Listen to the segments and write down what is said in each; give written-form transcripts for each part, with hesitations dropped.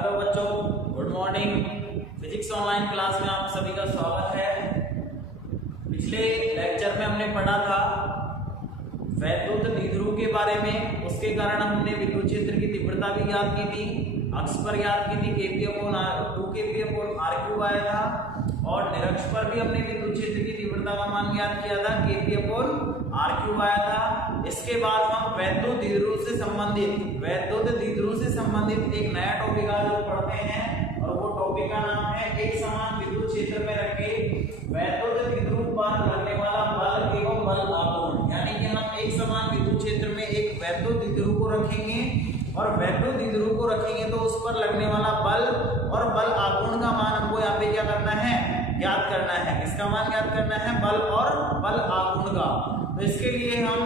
Hello बच्चों, good morning. Physics online class में आप सभी का स्वागत है। पिछले लेक्चर में हमने पढ़ा था वैद्युत द्विध्रुव के बारे में। उसके कारण हमने विद्युत क्षेत्र की तीव्रता भी याद की थी, अक्ष पर याद की थी Kp/2Kp/r³ आया था, और निरक्ष पर भी हमने विद्युत क्षेत्र की तीव्रता का मान याद किया था, Kp/r³ आया था। इसके बाद हम वैद्युत द्विध्रुव से संबंधित एक नया टॉपिक आज पढ़ते हैं, और वो टॉपिक का नाम है एक समान विद्युत क्षेत्र में रखे वैद्युत द्विध्रुव पर लगने वाला बल एवं बल आघूर्ण। यानी कि हम एक समान विद्युत क्षेत्र में एक वैद्युत द्विध्रुव को रखेंगे, और वैद्युत द्विध्रुव को रखेंगे तो उस पर लगने वाला बल और बल आघूर्ण का मान हमको यहाँ पे क्या करना है, ज्ञात करना है। किसका मान ज्ञात करना है? बल और बल आघूर्ण का। तो इसके लिए हम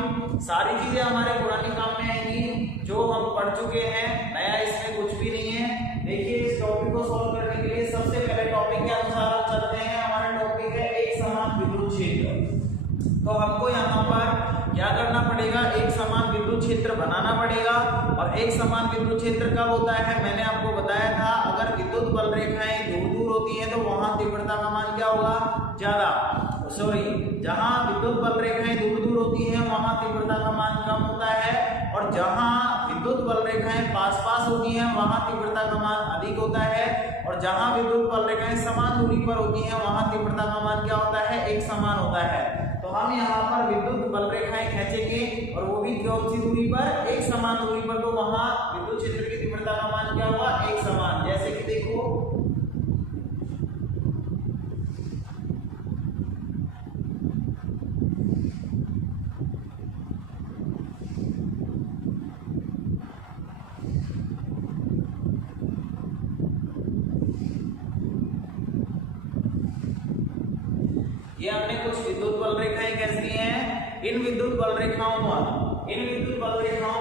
सारी चीजें हमारे पुरानी काम में आएंगी जो हम पढ़ चुके हैं, नया इसमें कुछ भी नहीं है। देखिए, इस टॉपिक को सॉल्व करने के लिए सबसे पहले टॉपिक के अनुसार हम चलते हैं। हमारा टॉपिक है एक समान विद्युत क्षेत्र। तो हमको यहाँ पर क्या करना पड़ेगा? एक समान विद्युत क्षेत्र बनाना पड़ेगा। और एक समान विद्युत क्षेत्र कब होता है? मैंने आपको बताया था, अगर विद्युत बल रेखाएं दूर दूर होती हैं तो वहां तीव्रता का मान क्या होगा? ज्यादा। जहां विद्युत बल रेखाएं दूर दूर होती हैं वहां तीव्रता का मान कम होता है, और जहां विद्युत बल रेखाएं पास पास होती हैं वहां तीव्रता का मान अधिक होता है, और जहां विद्युत बल रेखाएं समान दूरी पर होती हैं वहां तीव्रता का मान क्या होता है? एक समान होता है। तो हम यहाँ पर विद्युत बल रेखाएं खींचेंगे, और वो भी कौन सी दूरी पर? एक समान दूरी पर। तो वहां विद्युत क्षेत्र की तीव्रता का मान क्या होगा? एक समान। जैसे कि देखो, ये हमने कुछ विद्युत बल रेखाएं खींच ली हैं। इन विद्युत बल रेखाओं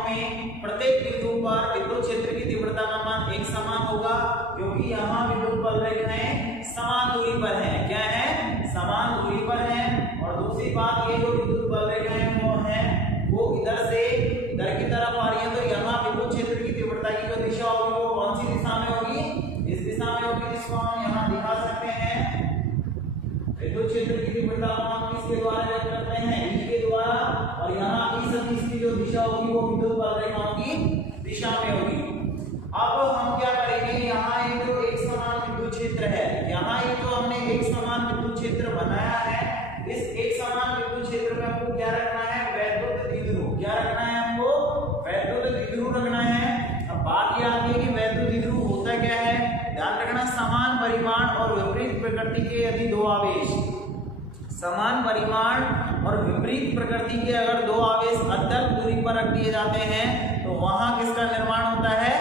में प्रत्येक बिंदु पर विद्युत क्षेत्र की तीव्रता का मान एक समान होगा, क्योंकि यहाँ विद्युत बल रेखाएं समान दूरी पर हैं। क्या है? समान दूरी पर हैं। और दूसरी बात, ये जो विद्युत बल रेखाएं वो इधर से इधर की तरफ आ रही है, तो यहाँ विद्युत क्षेत्र की तीव्रता की जो दिशा होगी वो कौन सी दिशा में होगी? इस दिशा में होगी, जिसको हम यहाँ दिखा सकते हैं। विद्युत क्षेत्र की तीव्रता को हम किसके द्वारा व्यक्त करते हैं? E के द्वारा। और यहाँ इसकी जो दिशा होगी वो विद्युत बल रेखाओं की दिशा में होगी। अब हम क्या करेंगे? यहाँ ये जो एक समान विद्युत क्षेत्र है, यहाँ ये जो हमने एक समान विद्युत क्षेत्र बनाया है, इस एक समान विद्युत क्षेत्र में हमको क्या रखना है? वैद्युत द्विध्रुव। क्या रखना है हमको? वैद्युत द्विध्रुव रखना है। अब बात ये आती है कि वैद्युत द्विध्रुव होता क्या है? ध्यान रखना, समान परिमाण और विपरीत प्रकृति के यदि दो आवेश, समान परिमाण और विपरीत प्रकृति के अगर दो आवेश अत्यल्प दूरी पर रख दिए जाते हैं तो वहां किसका निर्माण होता है?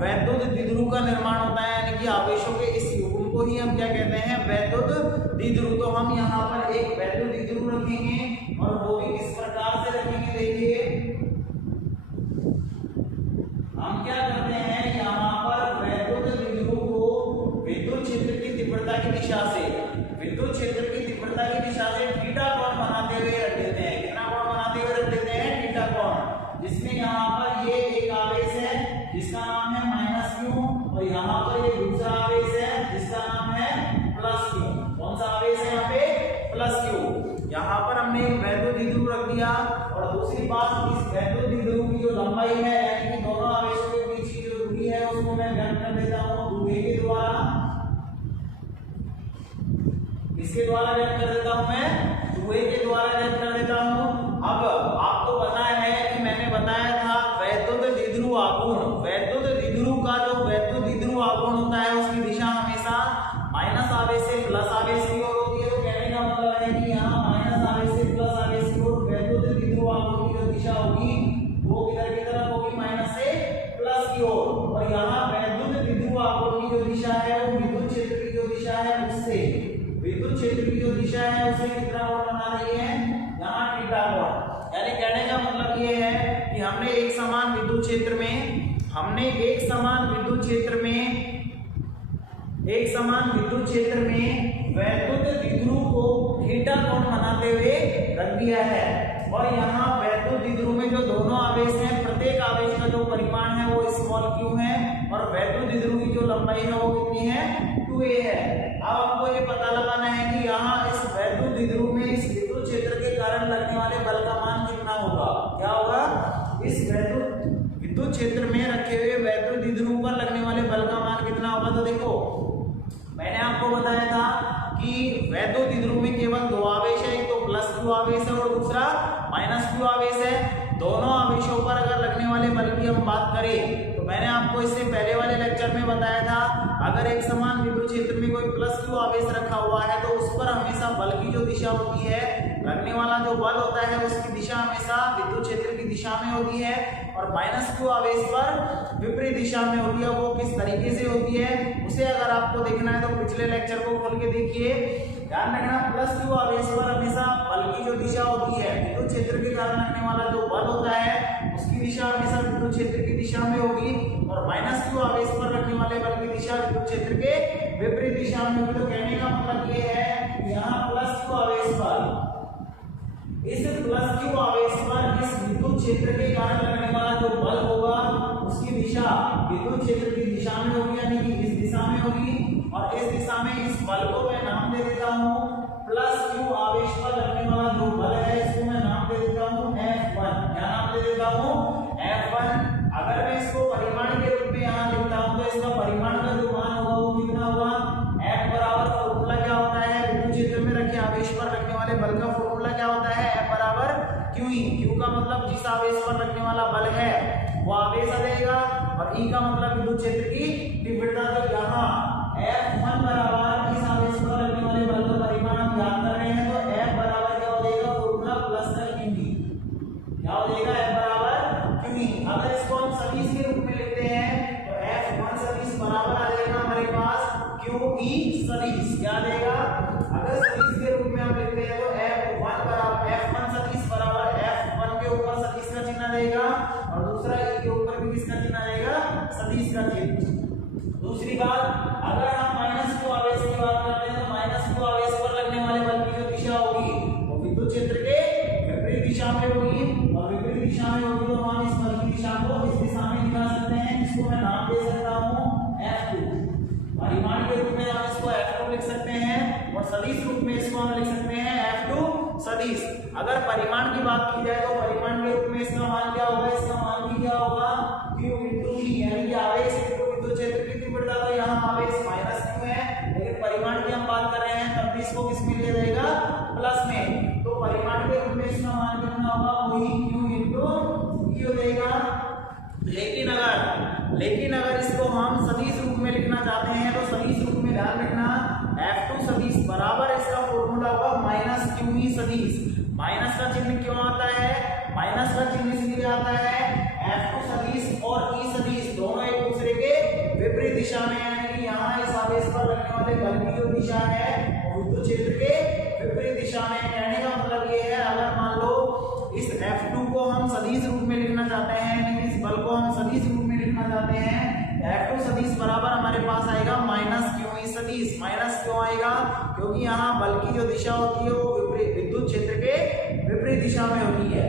वैद्युत द्विध्रुव का निर्माण होता है। यानी कि आवेशों के इस युग्म को ही हम क्या कहते हैं? वैद्युत द्विध्रुव। तो हम यहाँ पर एक वैद्युत द्विध्रुव रखेंगे, और वो भी किस प्रकार से रखेंगे? देखिए, हम क्या करते हैं, यहाँ पर वैद्युत द्विध्रुव को विद्युत क्षेत्र की तीव्रता की दिशा से थीटा कोण बनाते हुए रख देते हैं। कितना कोण बनाते हुए रख देते हैं? थीटा कोण। जिसमें यहाँ पर ये एक आवेश है जिसका नाम है -q, और यहाँ पर ये दूसरा आवेश है जिसका नाम है +q। कौन सा आवेश है यहाँ पे? +q। यहाँ पर हमने वैद्युत द्विध्रुव रख दिया। और दूसरी बात, इस वैद्युत द्विध्रुव की जो लंबाई है, यानी कि दोनों आवेशों के बीच की जो दूरी है, उसको मैं व्यक्त कर देता हूँ दूरी के द्वारा। इसके द्वारा व्यक्त कर देता हूं मैं, दुए के द्वारा व्यक्त कर देता हूं। अब आपको पता है कि मैंने बताया था वैद्युत द्विध्रुव आघूर्ण। वैद्युत द्विध्रुव का जो वैद्युत द्विध्रुव आघूर्ण होता है उसकी दिशा हमेशा माइनस आवेश से प्लस आवेश की ओर होती है। तो कहने का मतलब है कि यहाँ माइनस आवेश से प्लस आवेश की ओर वैद्युत द्विध्रुव आघूर्ण की जो दिशा होगी वो किधर की तरफ होगी? माइनस से प्लस की ओर। और यहाँ वैद्युत द्विध्रुव आघूर्ण की जो दिशा है वो विद्युत क्षेत्र की जो दिशा है उससे, विद्युत क्षेत्र की जो दिशा है उसे कितना कोण बना रही है? यहाँ थीटा कोण। यानी कहने का मतलब ये है कि हमने एक समान विद्युत क्षेत्र में वैद्युत द्विध्रुव को थीटा कोण बनाते हुए रख दिया है। और यहाँ वैद्युत द्विध्रुव में जो दोनों आवेश हैं, प्रत्येक आवेश का जो परिमाण है वो स्मॉल q है, और वैद्युत द्विध्रुव की जो लंबाई है वो कितनी है 2a है। अब हमको ये पता लगाना है कि यहाँ इस वैद्युत द्विध्रुव में इस विद्युत क्षेत्र के कारण लगने वाले बल का मान कितना होगा। क्या होगा, इस विद्युत क्षेत्र में रखे हुए वैद्युत द्विध्रुव पर लगने वाले बल का मान कितना होगा। तो देखो मैंने आपको बताया था कि वैद्युत द्विध्रुव में केवल दो आवेश है, एक तो प्लस q आवेश है और दूसरा माइनस q आवेश है। दोनों आवेशों पर अगर लगने वाले बल की हम बात करें तो मैंने आपको इससे पहले वाले लेक्चर में बताया था, अगर एक समान विद्युत क्षेत्र में कोई प्लस q आवेश रखा हुआ है तो उस पर हमेशा बल की जो दिशा होती है, लगने वाला जो बल होता है उसकी दिशा हमेशा विद्युत क्षेत्र की दिशा में होती है, और माइनस q आवेश पर विपरीत दिशा में होती है। वो किस तरीके से होती है उसे अगर आपको देखना है तो पिछले लेक्चर को खोल के देखिए। ध्यान रखना, प्लस q आवेश पर हमेशा बल की जो दिशा होती है, विद्युत क्षेत्र के कारण लगने वाला जो बल होता है उसकी दिशा हमेशा विद्युत क्षेत्र की दिशा में होगी, और माइनस q आवेश पर लगने वाले बल की दिशा विद्युत क्षेत्र के विपरीत दिशा में होगी। तो कहने का मतलब ये है कि यहाँ प्लस q आवेश पर, इस प्लस q आवेश पर इस विद्युत क्षेत्र के कारण लगने वाला जो बल होगा उसकी दिशा विद्युत क्षेत्र की दिशा में होगी, यानी कि इस दिशा में होगी, और इस दिशा में इस बल को मैं नाम दे देता हूँ प्लस q आवेश पर लगने वाला जो बल है इसको मैं नाम दे देता हूँ F1। क्या नाम दे देता हूँ F1। अगर मैं इसको परिमाण के रूप में यहाँ लिखता हूँ तो इसका परिमाण का जो मान होगा वो कितना होगा, F बराबर फॉर्मूला क्या होता है, विद्युत क्षेत्र में रखे आवेश पर लगने वाले बल का फॉर्मूला क्या होता है, F बराबर QE। Q का मतलब जिस आवेश पर लगने वाला बल है वो आवेश आ जाएगा, और E का मतलब विद्युत क्षेत्र की तीव्रता। तो यहाँ F1 बराबर इस आवेश पर लगने वाले बल का परिमाण हम ज्ञात कर रहे हैं, तो F बराबर क्या हो जाएगा, फॉर्मूला प्लस का QE। क्या हो जाएगा, F बराबर QE। अगर इसको हम सदिश के रूप में लिखते हैं तो F1 सदिश बराबर आ जाएगा हमारे पास QE सदिश। क्या आ जाएगा, अगर सदिश के रूप में हम लिखते हैं तो F1 बराबर F1 सदिश बराबर F1 के ऊपर सदिश का चिन्ह रहेगा, और दूसरा E के ऊपर भी किसका चिन्ह रहेगा, सदिश का चिन्ह। दूसरी बात, अगर हम माइनस q आवेश की बात करते हैं तो माइनस q आवेश पर लगने वाले बल की जो दिशा होगी वो विद्युत क्षेत्र के विपरीत दिशा में होगी, और विपरीत दिशा में होगी तो हम इस बल की दिशा को इस दिशा में दिखा सकते हैं, जिसको मैं नाम दे सकता हूँ F2। परिमाण के रूप में हम इसको F2 लिख सकते हैं, और सदिश रूप में इसको हम लिख सकते हैं F2 सदिश। अगर परिमाण की बात की जाए तो परिमाण के रूप में इसका मान क्या होगा, इसका मान भी क्या होगा Q इंटू E, यानी कि आवेश इंटू विद्युत क्षेत्र की तीव्रता। तो यहाँ आवेश माइनस Q है, लेकिन परिमाण की हम बात कर रहे हैं तब भी इसको किस में लिया जाएगा, प्लस में। तो परिमाण के रूप में इसका मान कितना होगा, वही Q इंटू E हो जाएगा। लेकिन अगर इसको हम सदिश रूप में लिखना चाहते हैं तो सदिश रूप में ध्यान रखना F2 सदिश बराबर इसका फॉर्मूला होगा माइनस QE सदिश। माइनस का चिन्ह क्यों आता है, माइनस का चिन्ह इसलिए आता है F2 सदिश और E सदिश दोनों एक दूसरे के विपरीत दिशा में, यानी कि यहाँ इस आवेश पर लगने वाले बल की जो दिशा है वो विद्युत क्षेत्र के विपरीत दिशा में। कहने का मतलब ये है, अगर मान लो इस F2 को हम सदिश रूप में लिखना चाहते हैं, यानी इस बल को हम सदिश रूप में लिखना चाहते हैं, F2 सदिश बराबर हमारे पास आएगा माइनस QE सदिश। माइनस क्यों आएगा, क्योंकि यहाँ बल की जो दिशा होती है वो विद्युत क्षेत्र के विपरीत दिशा में होती है।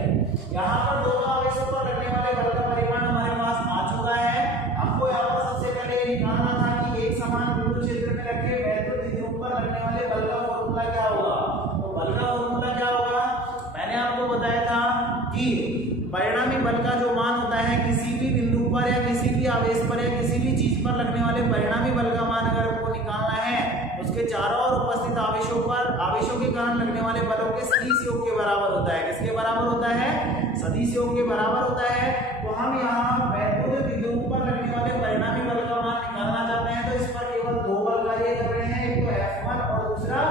यहाँ पर दोनों आवेशों पर लगने वाले बल का परिमाण हमारे पास आ चुका है। हमको यहाँ पर सबसे पहले ये निकालना था कि एक समान विद्युत क्षेत्र में रखे वैद्युत द्विध्रुव पर लगने वाले बल का फॉर्मूला क्या होगा। तो बल का फॉर्मूला क्या होगा, मैंने आपको बताया था कि परिणामी बल का जो मान होता है किसी भी बिंदु पर या किसी भी आवेश पर या किसी भी चीज पर लगने वाले परिणामी बल का मान अगर आपको निकालना है, उसके चारों ओर उपस्थित आवेशों के कारण लगने वाले बलों के सदिश योग के बराबर होता है। किसके बराबर होता है, सदिश योग के बराबर होता है। तो हम यहाँ वैद्युत द्विध्रुव पर लगने वाले परिणामी बल का मान निकालना चाहते हैं, तो इस पर केवल दो बल कार्य कर रहे हैं, एक तो F1 और दूसरा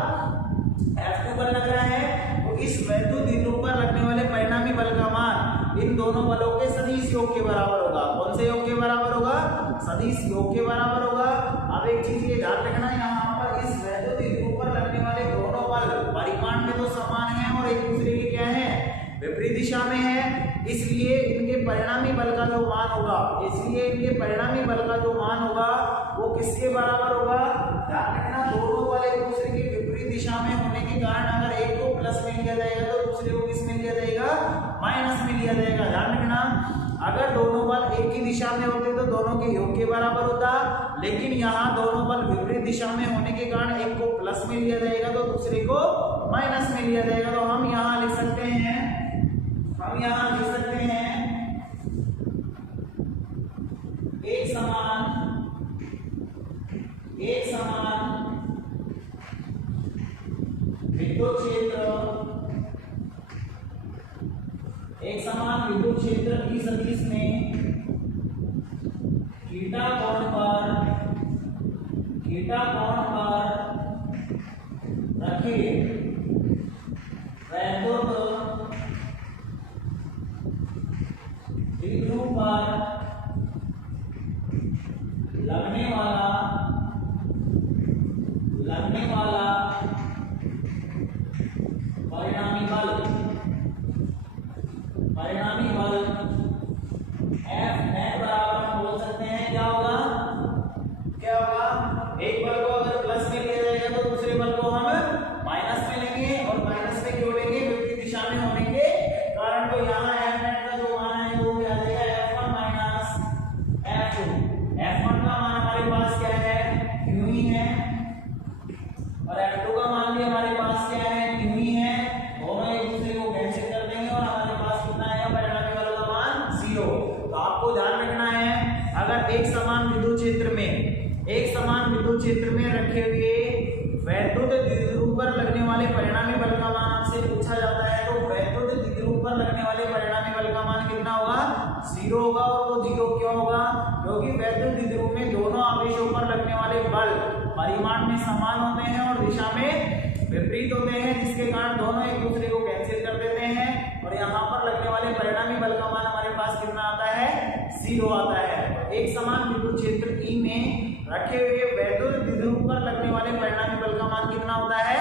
F2 बल लग रहा है। तो इस वैद्युत द्विध्रुव पर लगने वाले परिणामी बल का मान इन दोनों बलों के सदिश योग के बराबर होगा। कौन से योग के बराबर होगा, सदिश योग के बराबर होगा। अब एक चीज ये ध्यान रखना, यहाँ पर इस वैद्युत द्विध्रुव पर लगने वाले दोनों बल परिमाण में तो समान है और एक दूसरे के क्या है, विपरीत दिशा में है, इसलिए इनके परिणामी बल का जो मान होगा वो किसके बराबर होगा। ध्यान रखना, दोनों बल एक दूसरे के विपरीत दिशा में होने के कारण अगर एक को प्लस में लिया जाएगा तो दूसरे को किस में लिया जाएगा, माइनस में लिया जाएगा। ध्यान रखना, अगर दोनों बल एक ही दिशा में होते तो दोनों के योग के बराबर होता, लेकिन यहाँ दोनों बल विपरीत दिशा में होने के कारण एक को प्लस में लिया जाएगा तो दूसरे को माइनस में लिया जाएगा। तो हम यहाँ लिख सकते हैं एक समान विद्युत क्षेत्र की सदिश में थीटा कोण पर रखे वैद्युत द्विध्रुव पर लगने वाला परिणामी बल F net बराबर हम बोल सकते हैं क्या होगा, एक बल को अगर प्लस में लिया जाएगा तो दूसरे बल को हम माइनस में लेंगे, और माइनस में क्यों लेंगे, विपरीत दिशा में होने के कारण। तो यहाँ F net का जो मान है वो क्या आ जाएगा, F1 माइनस F2। F1 का मान हमारे पास क्या है, q ही है, और F2 का मान भी हमारे पास क्या है, q ही है। दोनों एक दूसरे को कैंसिल कर देंगे और हमारे पास कितना आएगा, परिणामी बल का मान 0। तो आपको ध्यान रखना है, अगर एक समान विद्युत क्षेत्र में रखे हुए वैद्युत द्विध्रुव पर लगने वाले परिणामी बल का मान आपसे पूछा जाता है, तो वैद्युत द्विध्रुव पर लगने वाले परिणामी बल का मान कितना होगा, 0 होगा। और वो 0 क्यों होगा, क्योंकि वैद्युत द्विध्रुव में दोनों आवेशों पर लगने वाले बल परिमाण में समान होते हैं और दिशा में विपरीत होते हैं, जिसके कारण दोनों एक दूसरे को कैंसिल कर देते हैं, और यहाँ पर लगने वाले परिणामी बल का मान हमारे पास कितना आता है, 0 आता है। तो एक समान विद्युत क्षेत्र E में रखे हुए वैद्युत द्विध्रुव पर लगने वाले परिणामी बल का मान कितना होता है,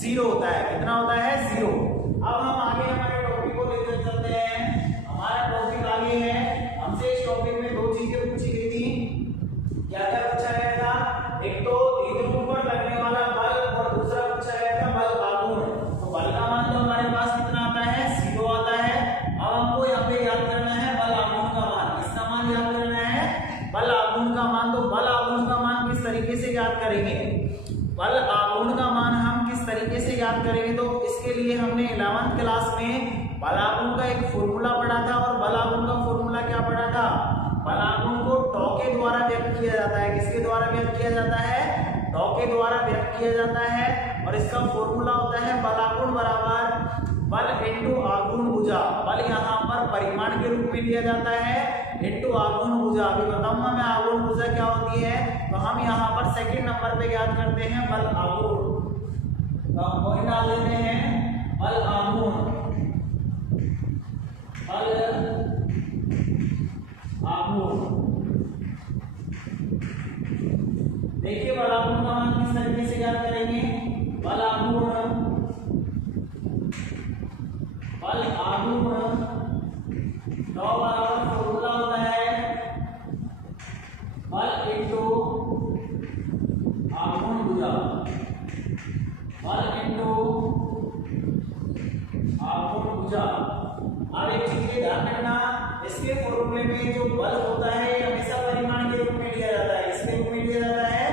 0 होता है। कितना होता है, 0। अब हम आगे हमारे टॉपिक को लेकर चलते हैं। हमारा टॉपिक आगे है, हमसे इस टॉपिक में 2 चीजें पूछी गई थी। क्या क्या पूछा गया था, एक तो द्विध्रुव पर लगने वाला बल और दूसरा पूछा गया था बल आघूर्ण। तो बल का मान तो हमारे पास कितना आता है, 0 आता है। अब हमको यहाँ पे याद करना है बल आघूर्ण का मान। किसका मान याद करना है, बल आघूर्ण का मान। तो बल आघूर्ण का मान किस तरीके से याद करेंगे, बल आघूर्ण का मान हम किस तरीके से याद करेंगे, तो इसके लिए हमने 11th क्लास में बल आघूर्ण का एक फॉर्मूला पढ़ा था। और बल आघूर्ण का फॉर्मूला क्या पढ़ा था, बल आघूर्ण को टॉ के द्वारा व्यक्त किया जाता है। किसके द्वारा व्यक्त किया जाता है, टॉ के द्वारा व्यक्त किया जाता है। और इसका फॉर्मूला होता है बल आघूर्ण बराबर बल इंटू आघूर्ण भुजा। बल यहाँ पर परिमाण के रूप में लिया जाता है इंटू आघूर्ण भुजा। अभी बताऊंगा मैं आघूर्ण भुजा क्या होती है। तो हम यहाँ पर सेकंड नंबर पे याद करते हैं बल आघूर्ण। तो हम पॉइंट डाल देते हैं बल आघूर्ण, बल आघूर्ण। देखिए बल आघूर्ण का मान किस तरीके से याद करेंगे, बल आघूर्ण टॉ बराबर फॉर्मूला होता है बल इंटू आघूर्ण भुजा, बल इंटू आघूर्ण भुजा। अब एक चीज ध्यान रखना, इसके फॉर्मूले में जो बल होता है हमेशा परिमाण के रूप में लिया जाता है। इसके रूप में लिया जाता है,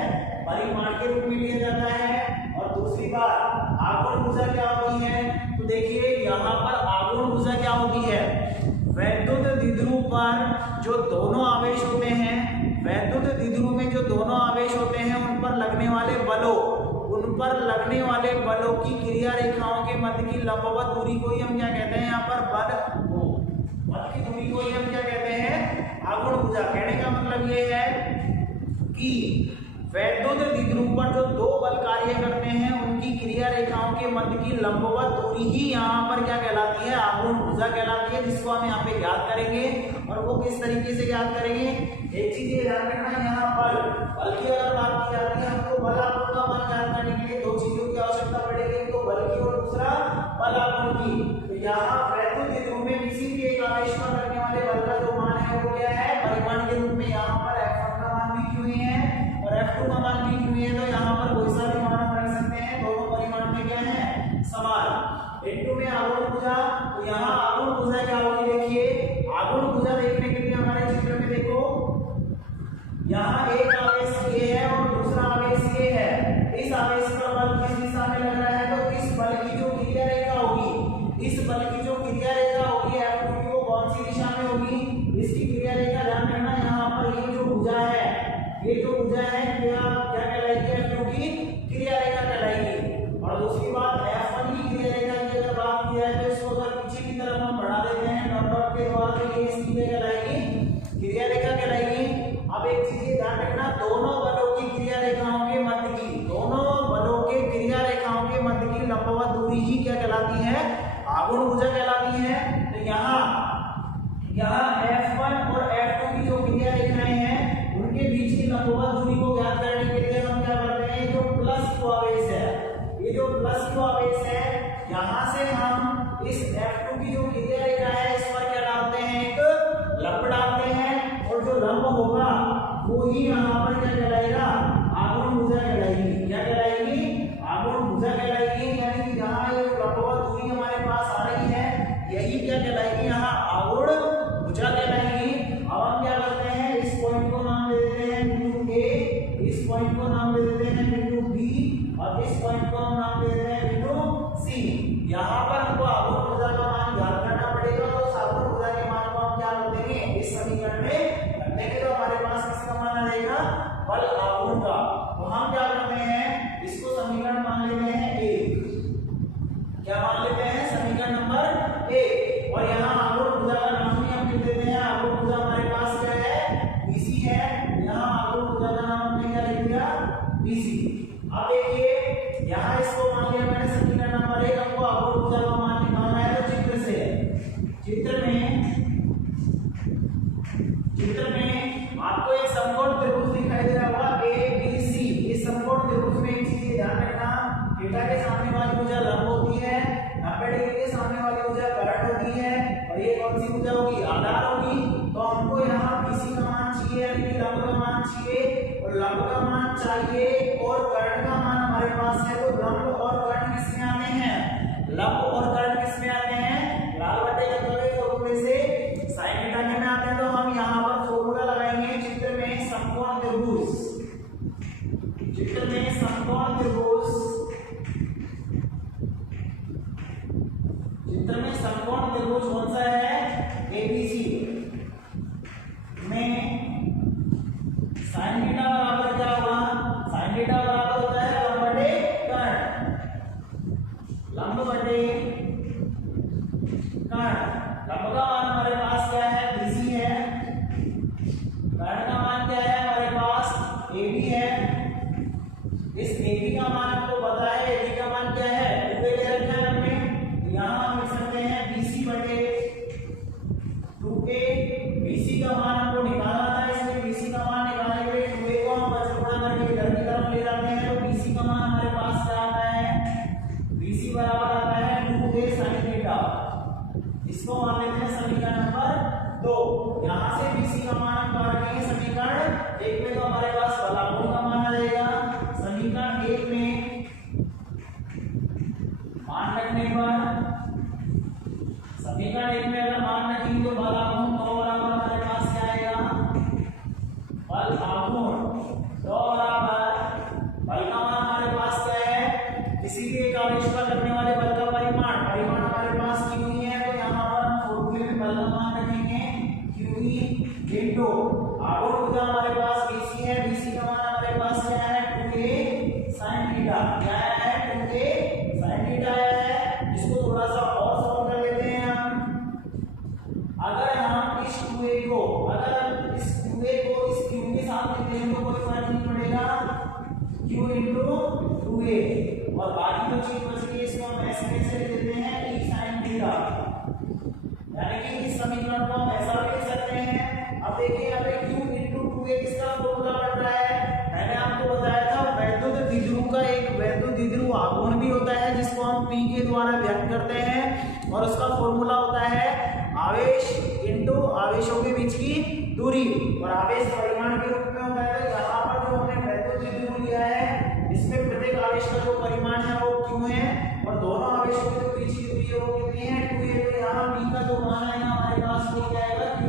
परिमाण के रूप में लिया जाता है। और दूसरी बात आघूर्ण भुजा क्या होती है, तो देखिए यहाँ पर आघूर्ण भुजा क्या होती है, वैद्युत द्विध्रुव पर जो दोनों आवेश होते हैं, वैद्युत द्विध्रुव में जो दोनों आवेश होते हैं उन पर लगने वाले बलों की क्रिया रेखाओं के मध्य की लंबवत दूरी को ही हम क्या कहते हैं, यहाँ पर बल की दूरी को ही हम क्या कहते हैं, आघूर्ण भुजा। कहने का मतलब ये है कि वैद्युत द्विध्रुव पर जो दो बल कार्य करते हैं उनकी क्रिया रेखाओं के मध्य की लंबवत दूरी ही यहाँ पर क्या कहलाती है, आघूर्ण भुजा कहलाती है, जिसको हम यहाँ पे याद करेंगे। और वो किस तरीके से याद करेंगे, एक चीज ये ध्यान रखना, यहाँ बल की अगर बात की जाती है हमको बल आघूर्ण का मान याद करने के लिए 2 चीजों की आवश्यकता पड़ेगी, एक तो बल की और दूसरा बल आघूर्ण की। तो यहाँ वैद्युत द्विध्रुव में किसी भी एक आवेश पर लगने वाले बल का जो मान है वो क्या है, परिमाण के रूप में। यहाँ पर F1 का मान भी क्यों है और F2 का मान भी क्यों है, तो यहाँ पर कोई सा भी मान रख सकते हैं, दोनों परिमाण में क्या है, समान। इंटू में आघूर्ण भुजा, तो यहाँ आघूर्ण भुजा क्या होगी, देखिए आगुण भुजा देखने के लिए हमारे चित्र में देखो, यहाँ एक आवेश ये है और दूसरा आवेश ये है। इस आवेश का बल किस दिशा में लग रहा है, तो इस बल की जो क्रिया रेखा होगी, इस बल की जो क्रिया रेखा होगी F2 की वो कौन सी दिशा में होगी, इसकी क्रिया रेखा ध्यान रखना। यहाँ पर ये जो भुजा है, ये जो भुजा है क्या कहलाएगी, F2 की क्रिया रेखा कहलाएगी। और दूसरी बात F1 की क्रिया रेखा की अगर बात की जाए तो इसको अगर पीछे की तरफ हम बढ़ा देते हैं डॉट डॉट के द्वारा, तो ये इसकी क्या कहलाएगी, क्रिया रेखा कहलाएगी। अब एक चीज ध्यान रखना, दोनों बलों की क्रिया रेखाओं के मध्य की, दोनों बलों के क्रिया रेखाओं के मध्य की लंबवत दूरी ही क्या कहलाती है, आगुण भुजा कहलाती है। तो यहाँ F1 और F2 की जो क्रिया रेखाएं हैं उनके बीच की लंबवत दूरी को ज्ञात करने के लिए हम क्या करते हैं, जो प्लस क्यू आवेश है, ये जो प्लस क्यू आवेश है, यहाँ से हम इस F2 की जो क्रिया रेखा है इस पर क्या डालते हैं, एक लंब डालते हैं, और जो लंब होगा वो ही यहाँ पर क्या कहलाएगा, आगुण भुजा कहलाएगी। क्या कहलाएगी, आगुण भुजा कहलाएगी। यानी कि जहाँ ये लंबवत दूरी हमारे पास आ रही है यही क्या कहलाएगी, यहाँ आगुण भुजा कहलाएगी। अब हम क्या करते हैं, इस पॉइंट को नाम दे देते हैं बिंदु ए, इस पॉइंट को नाम दे देते हैं बिंदु बी, और इस पॉइंट को हम नाम दे देते हैं बिंदु सी। यहाँ पर हमको आगुण भुजा का मान ज्ञात करना पड़ेगा, तो उस आगुण भुजा के मान को हम क्या कर देंगे, इस समीकरण में रख देंगे। तो हमारे पास किसका मान आ जाएगा, बल आगुण का। तो हम क्या करते हैं, इसको समीकरण मान लेते हैं एक, क्या मान लेते हैं, समीकरण नंबर एक। और यहाँ आगुण भुजा का नाम भी हम लिख देते हैं, आगुण भुजा हमारे पास क्या है, BC है। यहाँ आगुण भुजा का नाम हमने क्या लिख दिया, BC। अब देखिए यहाँ इसको मान लिया मैंने समीकरण नंबर एक, हमको आगुण भुजा का मान निकालना है। तो चित्र से, चित्र में आपको एक समकोण त्रिभुज दिखाई दे रहा होगा ABC। इस समकोण त्रिभुज में एक चीज ध्यान रखना, थीटा के सामने वाली भुजा लंब होती है, 90 डिग्री के सामने वाली भुजा कर्ण होती है, और ये कौन सी भुजा होगी, आधार होगी। तो हमको यहाँ BC का मान चाहिए, यानी कि लंब का मान चाहिए, और लंब का मान चाहिए और कर्ण का मान हमारे पास है। तो लंब और कर्ण किसमें आते हैं, लंब और कर्ण किसमें आते हैं, लाल बटे लंब के फॉर्मूले से sin थीटा में आते हैं। तो हम यहाँ पर फॉर्मूला लगाएंगे, चित्र में समकोण त्रिभुज, चित्र में समकोण त्रिभुज, चित्र में समकोण त्रिभुज कौन सा है, ABC में sin थीटा बराबर क्या होगा, sin थीटा बराबर होता है लंब बटे कर्ण, लंब बटे कर्ण। लंब का मान हमारे पास क्या है, BC है, कर्ण का मान क्या है हमारे पास, AB है। इस AB का मान आपको पता है, AB का मान क्या है, 2a ले रखा है हमने। यहाँ हम लिख सकते हैं BC बटे 2a। BC का मान हमको निकालना था, इसलिए BC का मान निकालने के लिए 2a को हम बचपना करके इधर की तरफ ले जाते हैं। तो BC का मान हमारे पास क्या आता है, BC बराबर आता है 2a sin थीटा। इसको मान लेते हैं समीकरण नंबर 2। यहाँ से BC का मान हम पा रखेंगे समीकरण एक में, तो हमारे पास बल आगुण का मान आ जाएगा। समीकरण एक में मान रखने पर, समीकरण एक में अगर मान रखेंगे तो बल आगुण तो बराबर हमारे पास क्या आएगा, बल आगुण तो बराबर बल का मान हमारे पास क्या है, किसी भी एक आवेश पर लगने वाले बल का परिमाण हमारे पास Q ही है। तो यहाँ पर हम फॉर्मूले में बल का मान रखेंगे QE इनटू आगुण भुजा हमारे पास BC है, BC का मान हमारे पास क्या है, 2a sin थीटा। क्या है, 2a sin थीटा है। इसको थोड़ा सा और सॉल्व कर लेते हैं हम। अगर हम इस 2a को, अगर इस 2a को इस Q के साथ लिखते हैं तो कोई फर्क नहीं पड़ेगा, Q इनटू 2a, और बाकी जो चीज बच गई इसको हम ऐसे कैसे लिख देते हैं, E sin थीटा। यानी कि इस समीकरण को हम ऐसा भी लिख सकते हैं। अब देखिए यहाँ पे Q इनटू 2a किसका फॉर्मूला बन रहा है, मैंने आपको बताया था वैद्युत द्विध्रुव का एक वैद्युत द्विध्रुव आघूर्ण भी होता है जिसको हम P के द्वारा व्यक्त करते हैं, और उसका फॉर्मूला होता है आवेश इनटू आवेशों के बीच की दूरी, और आवेश परिमाण के रूप में होता है। तो यहाँ पर जो हमने वैद्युत द्विध्रुव लिया है इसमें प्रत्येक आवेश का जो परिमाण है वो Q है, और दोनों आवेशों के बीच की दूरी है वो कितनी है, 2a। तो यहाँ P का जो मान है हमारे पास वो क्या आएगा, Q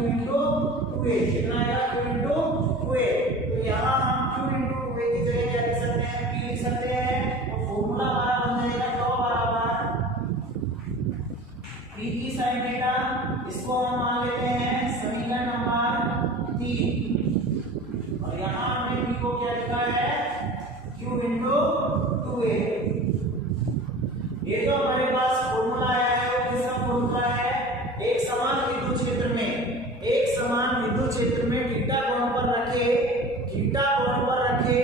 2a, कितना आएगा q into 2a। तो यहाँ हम q into 2a की जगह क्या लिख सकते हैं, p लिख सकते हैं। तो फॉर्मूला हमारा बन जाएगा टॉ बराबर p की sin थीटा, इसको हम मान लेते हैं समीकरण नंबर 3, और यहाँ हमने p को क्या लिखा है q into 2a। ये जो हमारे पास फॉर्मूला आया है वो किसका फॉर्मूला है, एक समान विद्युत क्षेत्र में थीटा कोण पर रखे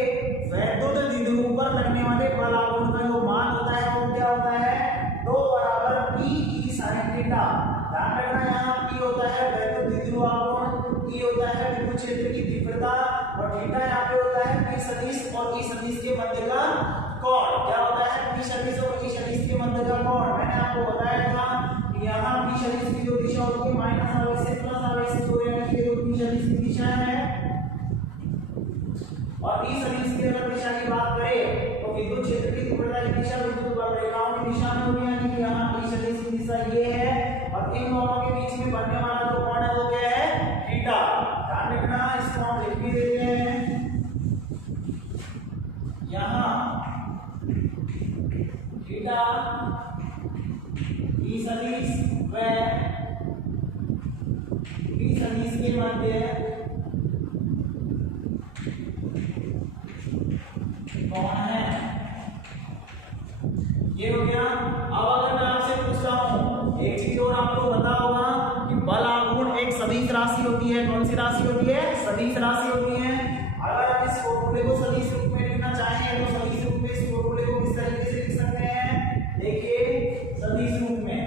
वैद्युत द्विध्रुव पर लगने वाले बल आघूर्ण का जो मान होता है वो क्या होता है, ρ बराबर p की sin थीटा। ध्यान रखना यहाँ p होता है वैद्युत द्विध्रुव आघूर्ण, e होता है विद्युत क्षेत्र की तीव्रता, और थीटा यहाँ पे होता है p सदिश और e सदिश के मध्य का कोण। क्या होता है p सदिश और e सदिश के मध्य का कोण। मैंने आपको बताया था कि यहाँ p सदिश की जो दिशा होती है माइनस आवेश से प्लस आवेश से दूर, यानी कि जो p सदिश की दिशा है, और e सदिश की अगर दिशा की बात करें तो विद्युत क्षेत्र की तीव्रता की दिशा विद्युत वक्ररेखाओं की दिशा में होगी, यानी कि यहाँ e सदिश की दिशा ये है, और इन दोनों के बीच में बनने वाला जो कोण है वो क्या है, थीटा। ध्यान रखना, इसको हम लिख भी देते हैं यहाँ थीटा e सदिश व p सदिश के मध्य कौन है, ये हो गया। अब अगर मैं आपसे पूछता हूं एक चीज और, आपको पता होगा कि बल आघूर्ण एक सदिश राशि होती है। कौन सी राशि होती है, सदिश राशि होती है। अगर आप इस फॉर्मूले को सदिश रूप में लिखना चाहें तो सदिश रूप में इस फॉर्मूले को किस तरीके से लिख सकते हैं, देखिए सदिश रूप में,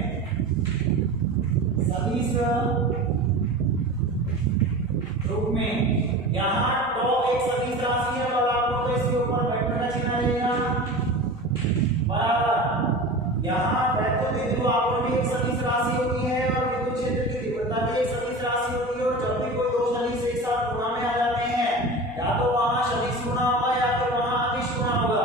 सदिश रूप में यहाँ टॉ एक सदिश राशि है, बल आघूर्ण तो इसके ऊपर वेक्टर का चिन्ह रहेगा बराबर, यहाँ वैद्युत द्विध्रुव आघूर्ण भी एक सदिश राशि होती है और विद्युत क्षेत्र की तीव्रता भी एक सदिश राशि होती है। और जब भी कोई दो सदिश एक साथ गुणा में आ जाते हैं, या तो वहां सदिश गुणा होगा या फिर वहां अदिश गुणा होगा।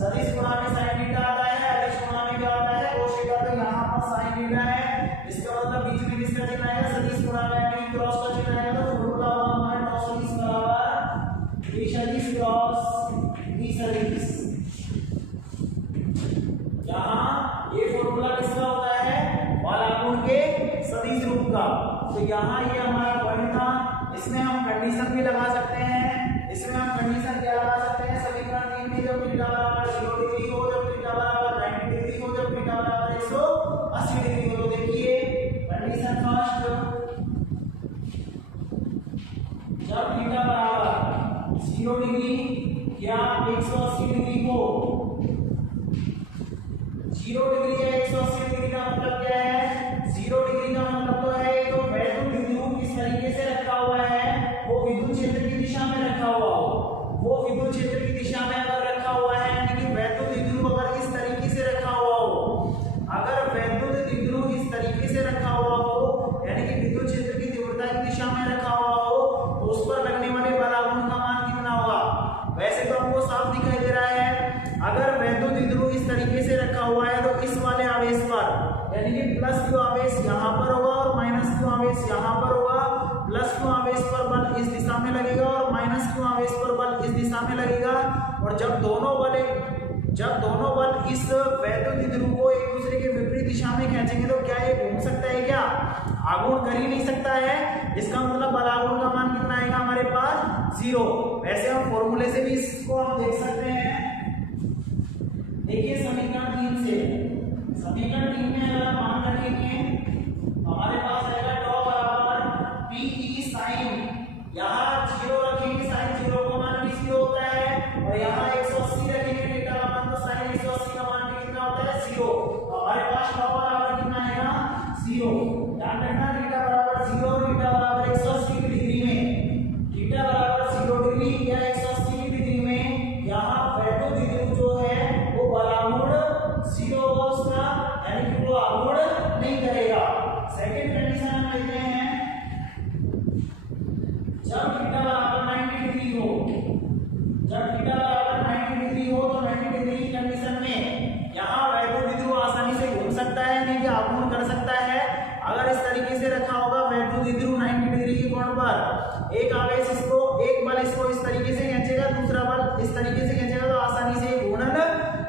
सदिश गुणा में sin थीटा आता है, अदिश गुणा में क्या आता है cos थीटा। तो यहाँ पर sin थीटा है, इसका मतलब बीच में किसका चिन्ह आएगा, सदिश गुणा में यानी क्रॉस का चिन्ह आएगा। तो फॉर्मूला होगा हमारा टॉ सदिश बराबर b सदिश क्रॉस b सदिश। यहाँ ये फॉर्मूला किसका होता है, बल आघूर्ण के सदिश रूप का। तो यहाँ ये हमारा पॉइंट था, इसमें हम कंडीशन भी लगा सकते हैं। इसमें हम कंडीशन क्या लगा सकते हैं, समीकरण 3 में जब थीटा बराबर 0 डिग्री हो, जब थीटा बराबर 90 डिग्री हो, जब थीटा बराबर 180 डिग्री हो। तो देखिए कंडीशन फर्स्ट, जब थीटा बराबर 0 डिग्री या 180 डिग्री हो, 0 डिग्री या 180 डिग्री का मतलब क्या है, 0 डिग्री का मतलब तो है जो वैद्युत द्विध्रुव किस तरीके से रखा हुआ है, वो विद्युत क्षेत्र की दिशा में रखा हुआ हो। वो विद्युत क्षेत्र की दिशा में अगर रखा हुआ है, यानी कि वैद्युत द्विध्रुव अगर इस तरीके से रखा हुआ हो, अगर वैद्युत द्विध्रुव इस तरीके से रखा हुआ हो, यानी कि विद्युत क्षेत्र की तीव्रता की दिशा में रखा हुआ हो, तो उस पर लगने वाले बल आघूर्ण का मान कितना होगा। वैसे तो हमको साफ दिखाई दे रहा है, अगर वैद्युत द्विध्रुव इस तरीके से रखा हुआ है तो इस वाले आवेश पर, यानी कि प्लस क्यू आवेश यहाँ पर होगा और माइनस क्यू आवेश यहाँ पर होगा। प्लस क्यू आवेश पर बल इस दिशा में लगेगा और माइनस क्यू आवेश पर बल इस दिशा में लगेगा। और जब दोनों बल इस वैद्युत द्विध्रुव को एक दूसरे के विपरीत दिशा में खींचेंगे तो क्या ये घूम सकता है, क्या आघूर्ण कर ही नहीं सकता है। इसका मतलब बल आघूर्ण का मान कितना आएगा हमारे पास, 0। वैसे हम फॉर्मूले से भी इसको हम देख सकते हैं। देखिए समीकरण 3 से, समीकरण 3 में अगर मान रखेंगे तो हमारे पास आएगा टॉ बराबर p की sin, यहाँ 0 रखेंगे, sin 0 का मान 20 होता है, और यहाँ 180 रखेंगे थीटा का मान, तो sin 180 का मान कितना होता है, 0। तो हमारे पास टॉ बराबर कितना आएगा, 0। ध्यान रखना थीटा बराबर 0, थीटा बराबर 180 डिग्री में, थीटा बराबर 0 डिग्री या 180 डिग्री में यहाँ वैद्युत द्विध्रुव जो है वो बल आघूर्ण 0 होगा उसका, यानी कि वो आघूर्ण नहीं करेगा। सेकंड कंडीशन हम लेते हैं, जब थीटा बराबर 90 डिग्री हो, जब थीटा बराबर 90 डिग्री हो तो 90 डिग्री की कंडीशन में यहाँ वैद्युत द्विध्रुव आसानी से घूम सकता है, नहीं कि आघूर्ण कर सकता है। अगर इस तरीके से रखा होगा वैद्युत द्विध्रुव 90 डिग्री के कोण पर, एक आवेश इसको, एक बल इसको इस तरीके से खींचेगा, दूसरा बल इस तरीके से खींचेगा तो आसानी से घूर्णन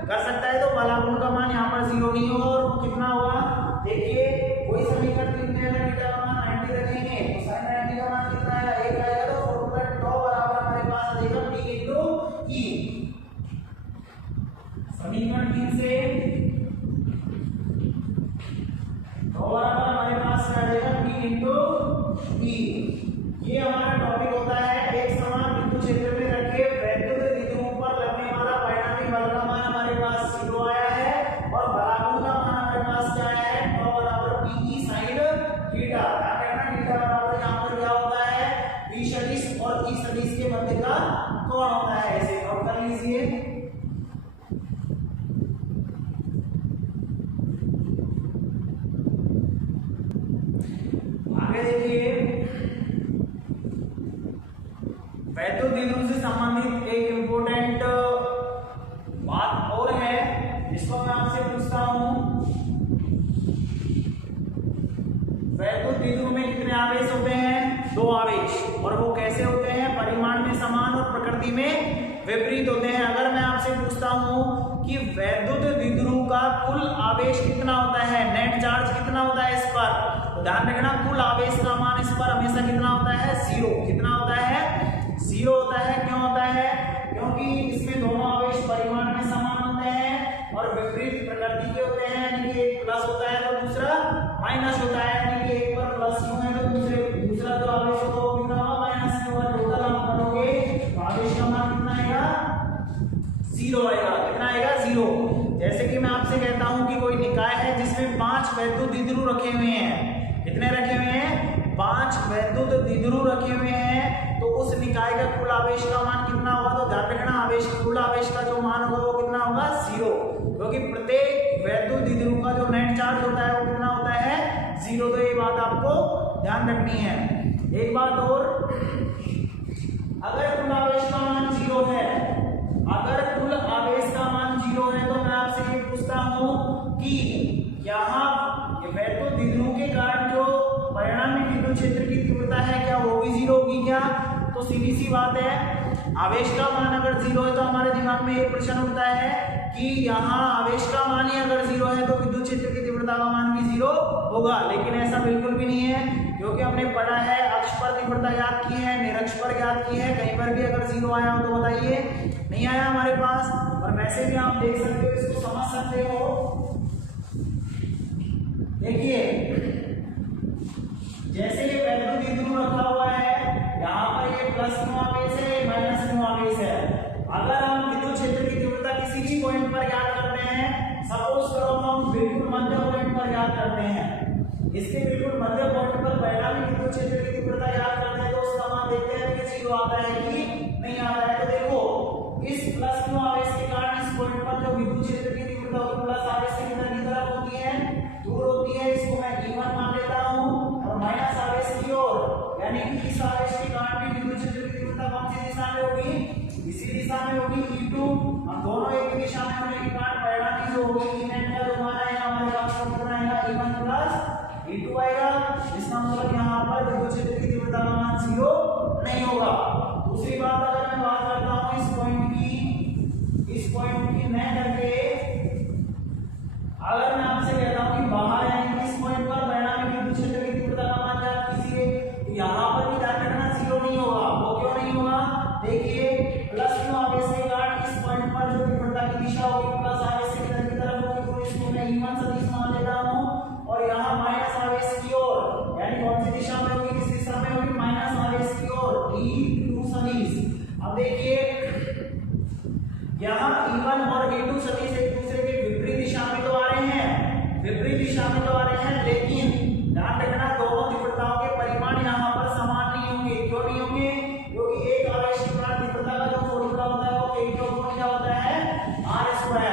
कर सकता है। तो बलागुण का मान यहाँ पर 0 नहीं होगा और कितना होगा, देखिए कोई समीकरण लिखने अगर थीटा का मान 90 रखेंगे तो sin 90 का मान कितना आएगा, 1 आएगा। तो फॉर्मूला टॉ बराबर हमारे पास आ जाएगा p * e। समीकरण 3 से टॉ बराबर हमारे पास आ जाएगा p * e। ये हमारा टॉपिक होता है एक समान बिंदु क्षेत्र में रखे वैद्युत द्विध्रुव पर लगने वाला परिणामी बल का मान हमारे पास 0 आया है और बलागुण का मान हमारे पास क्या आया है, टॉ बराबर p sin थीटा। ध्यान रखना थीटा बराबर यहाँ पर क्या होता है, p सदिश और e सदिश के मध्य का कोण होता है। इसे नोट कर लीजिए। आगे देखिए वैद्युत द्विध्रुव से संबंधित एक इंपॉर्टेंट बात और है जिसको मैं आपसे पूछता हूं, वैद्युत द्विध्रुव में कितने आवेश होते हैं, 2 आवेश, और वो कैसे होते हैं, परिमाण में समान और प्रकृति में विपरीत होते हैं। अगर मैं आपसे पूछता हूं कि वैद्युत द्विध्रुव का कुल आवेश कितना होता है, नेट चार्ज कितना होता है इस पर, तो ध्यान रखना कुल आवेश का मान इस पर हमेशा कितना होता है, 0। कितना होता है, 0 होता है। क्यों होता है, क्योंकि इसमें दोनों आवेश परिमाण में समान होते हैं और विपरीत प्रकृति के होते हैं, यानी कि एक प्लस होता है तो दूसरा माइनस होता है, यानी कि एक पर प्लस क्यों है तो दूसरा जो आवेश होगा वो कितना होगा, माइनस में होगा। टोटल आप करोगे तो आवेश का मान कितना आएगा, 0 आएगा। कितना आएगा, 0। जैसे कि मैं आपसे कहता हूं कि कोई निकाय है जिसमें 5 वैद्युत द्विध्रुव रखे हुए हैं, कितने रखे हुए हैं, 5 वैद्युत द्विध्रुव रखे हुए हैं, तो उस निकाय का कुल आवेश का मान कितना होगा, तो ध्यान रखना आवेश कुल आवेश का जो मान होगा वो कितना होगा, 0, क्योंकि प्रत्येक वैद्युत द्विध्रुव का जो नेट चार्ज होता है वो कितना होता है, 0। तो ये बात आपको ध्यान रखनी है। एक बात और, अगर कुल आवेश का मान 0 है, अगर कुल आवेश का मान 0 है तो मैं आपसे ये पूछता हूं कि यहाँ वैद्युत द्विध्रुव के कारण जो परिणामी विद्युत क्षेत्र की तीव्रता है क्या वो भी 0 होगी क्या, तो सीधी सी बात है, आवेश का मान अगर 0 है तो हमारे दिमाग में एक प्रश्न उठता है कि यहाँ आवेश का मान ही अगर 0 है तो विद्युत क्षेत्र की तीव्रता का मान भी 0 होगा। लेकिन ऐसा बिल्कुल भी नहीं है, क्योंकि हमने पढ़ा है अक्ष पर तीव्रता ज्ञात की है, निरक्ष पर ज्ञात की है, कहीं पर भी अगर 0 आया हो तो बताइए, नहीं आया हमारे पास। और वैसे भी आप देख सकते हो, इसको समझ सकते हो। देखिए जैसे ये वैद्युत द्विध्रुव रखा हुआ है, यहाँ पर ये प्लस क्यों आवेश है, माइनस क्यों आवेश है। अगर हम विद्युत क्षेत्र की तीव्रता किसी भी पॉइंट पर ज्ञात करते हैं, सपोज करो हम बिल्कुल मध्य पॉइंट पर ज्ञात करते हैं, इसके बिल्कुल मध्य पॉइंट पर परिणामी विद्युत क्षेत्र की तीव्रता ज्ञात करते हैं, तो उसका मान देखते हैं कि 0 आता है कि नहीं आता है। तो देखो इस प्लस क्यों आवेश के कारण इस पॉइंट पर जो विद्युत क्षेत्र की तीव्रता होगी प्लस आवेश से किधर की तरफ होती है, दूर होती है, इसको मैं E1 मान लेता हूं, और माइनस आवेश की ओर, यानी कि इस आवेश के कारण भी विद्युत क्षेत्र की तीव्रता कौन सी दिशा में होगी, इसी दिशा में होगी, E2। हम दोनों एक ही दिशा में होने के कारण परिणामी जो होगी E नेट का जो मान आएगा हमारे पास कितना आएगा, E1 प्लस E2 आएगा। इसका मतलब यहाँ पर विद्युत क्षेत्र की तीव्रता का मान 0 नहीं होगा। दूसरी बात, अगर मैं बात करता हूँ इस पॉइंट की न करके, अगर मैं आपसे कहता हूं कि बाहर यानी कि इस पॉइंट पर परिणामी विद्युत क्षेत्र की तीव्रता का मान ज्ञात कीजिए, तो यहाँ पर भी ध्यान रखना 0 नहीं होगा। वो क्यों नहीं होगा, देखिए प्लस क्यों आवेश के कारण इस पॉइंट पर जो तीव्रता की दिशा होगी प्लस आवेश से किधर की तरफ होगी, तो इसको मैं E1 सदिश मान लेता हूं, और यहाँ माइनस आवेश की ओर, यानी कौन सी दिशा में होगी, किस दिशा में होगी, माइनस आवेश की ओर, E2 सदिश। अब देखिए यहाँ E1 और E2 सदिश एक दूसरे के विपरीत दिशा में तो आ रहे हैं, विपरीत दिशा में तो आ रहे हैं, लेकिन ध्यान रखना दोनों तीव्रताओं के परिमाण यहाँ पर समान नहीं होंगे। क्यों नहीं होंगे, क्योंकि एक आवेश के कारण तीव्रता का जो फॉर्मूला होता है वो K के ऊपर क्या होता है, r²।